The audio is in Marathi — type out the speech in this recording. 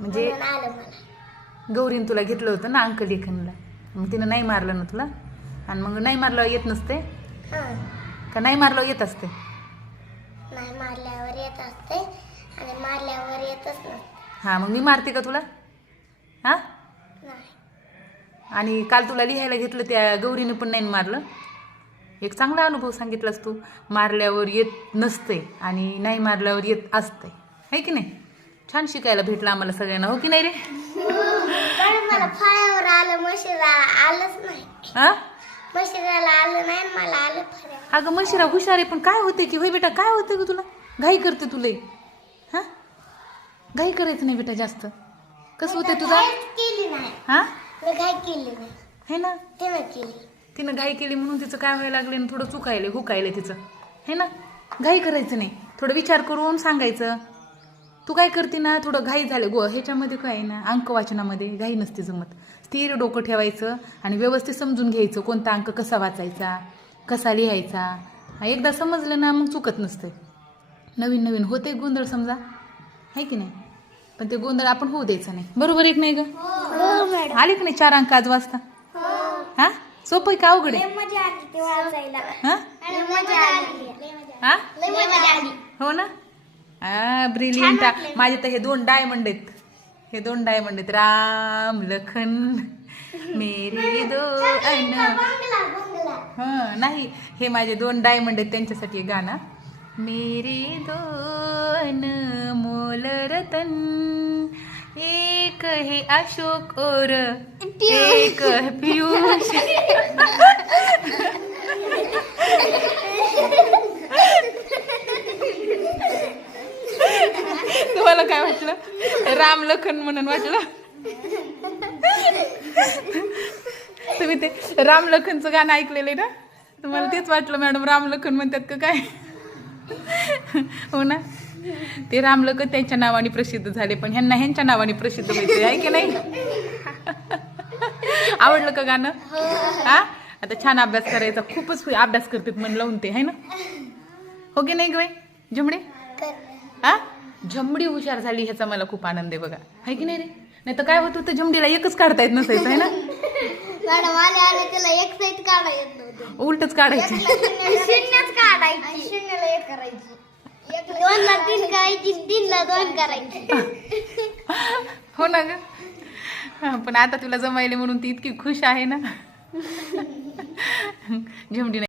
म्हणजे म्हणून आलं मला. गौरीन तुला घेतलं होतं ना अंक लेखनला. मग तिनं नाही मारलं ना तुला? आणि मग नाही मारलं येत नसते? हां. का नाही मारलं येत असते? नाही मारल्यावर येत असते आणि मारल्यावर येतच नसते. हां मग मी मारते का तुला? हां? नाही. आणि काल तुला लिहायला घेतलं त्या गौरीने पण नाही मारलं? एक चांगला अनुभव सांगितलास तू. मारल्यावर येत नसते आणि नाही मारल्यावर येत असते. है की नाही? छान शिकायला भेटलं आम्हाला सगळ्यांना हो की नाही रे? पण मला फळ्यावर आलं म्हशीला आलंच नाही. हा म्हशीला आलं नाही आणि मला आलं अगं मशिरा हुशार आहे पण काय होते की? होय बेटा काय होतं ग तुला? घाई करते तुला हा? घाई करायचं नाही बेटा जास्त. कसं होतं तुझा? घाईच केली नाही. हा? मी घाई केली नाही. है ना? तिनं केली. तिनं घाई केली म्हणून तिचं काय व्हायला लागले थोडं चुकायले हुकायले तिचं. हे ना? घाई करायचं नाही. थोडं विचार करून सांगायचं. तू काय करते ना थोडं घाई झालं. गो ह्याच्यामध्ये काय ना अंक वाचनामध्ये घाई नसते जमत. स्थिर डोकं ठेवायचं आणि व्यवस्थित समजून घ्यायचं कोणता अंक कसा वाचायचा कसा लिहायचा. एकदा समजलं ना मग चुकत नसते नवीन नवीन होते गोंधळ समजा. आहे की नाही? पण ते गोंधळ आपण होऊ द्यायचं नाही. बरोबर एक नाही ग? हो मॅडम. आले की नाही चार अंक आज वाजता हा. सोपं आहे का अवघड आहे? हा? हा? हो ना? हा ब्रिलियंट माझे तर हे दोन डायमंड आहेत. हे दोन डायमंड आहेत. राम लखन मेरे दो अन हा नाही हे माझे दोन डायमंड आहेत. त्यांच्यासाठी गाणं. मेरे दोन मोल रतन एक हे अशोक और एक है पियुष तुम्हाला काय वाटलं? राम लखन म्हणून वाटलं. तुम्ही ते राम लखनचं गाणं ऐकलेलं आहे ना? तुम्हाला तेच वाटलं मॅडम राम लखन म्हणतात का काय? हो ना? ते राम लखन त्यांच्या नावाने प्रसिद्ध झाले पण ह्यांना ह्यांच्या नावाने प्रसिद्ध व्हायचे आहे की नाही? आवडलं का गाणं? हा? आता छान अभ्यास करायचा खूपच अभ्यास करतात मन लावून ते आहे ना? हो की नाही गं जमणे हा? झमडी हुशार झाली ह्याचा मला खूप आनंद आहे बघा. आहे की नाही रे? नाही तर काय होत होतं झमडीला एकच काढता येत नसायचं आहे ना? उलटच काढायची. शून्यच काढायची. शून्यला एक करायची. दोन ला तीन करायची. तीन ला दोन करायची. हो ना ग? पण आता तुला जमायले म्हणून ती इतकी खुश आहे ना? झमडी